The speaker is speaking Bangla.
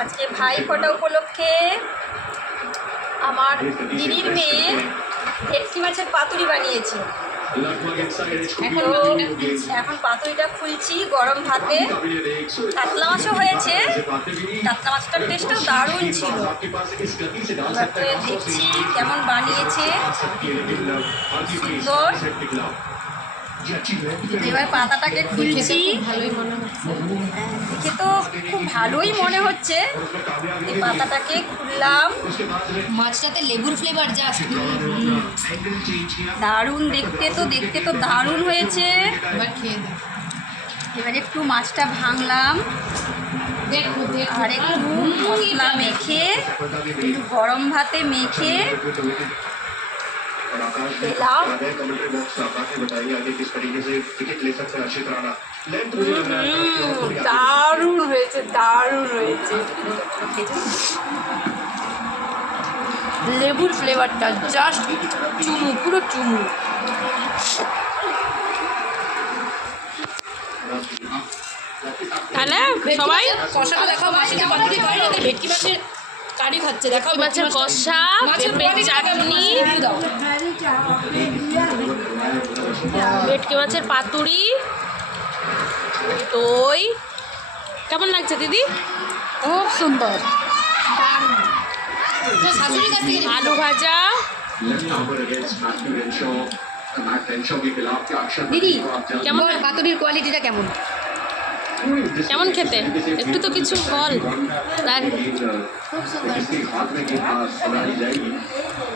আজকে ভাইফোঁটা উপলক্ষে আমার দিদির মেয়ে ভেটকি মাছের পাতুরি বানিয়েছে। এখন পাতুরিটা খুলছি গরম ভাতে। কাতলা মাছও হয়েছে, কাতলা মাছটার টেস্টও দারুণ ছিল। এবার তো দেখছি কেমন বানিয়েছে, সুন্দর। এবার পাতাটাকে খুলছি, দেখে তো খুব ভালোই মনে হচ্ছে। এই পাতাটাকে খুললাম, মাছটাতে লেবুর ফ্লেভার জাস্ট দারুণ দেখতে তো দারুণ হয়েছে। এবার খেয়ে দে। এবার একটু মাছটা ভাঙলাম, আর একটু মশলা মেখে একটু গরম ভাতে মেখে খেলাম। দারুণ হয়েছে, দারুণ হয়েছে। লেবুর ফ্লেভারটা জাস্ট চুমু, পুরো চুমু। তাহলে সবাই কষাটা দেখাও, মাছের পাতুরি খাই না, ভেটকি মাছের কারি খাচ্ছে, দেখাও মাছের কষা, পেঁপের চাটনি, ভেটকি মাছের পাতুরি, দই। কেমন লাগছে দিদি? খুব সুন্দর। শাশুড়ির কাছ থেকে আলু ভাজা। দিদি কেমন পাতুরির কোয়ালিটিটা কেমন? কেমন খেতে? একটু তো কিছু বল। খুব সুন্দর।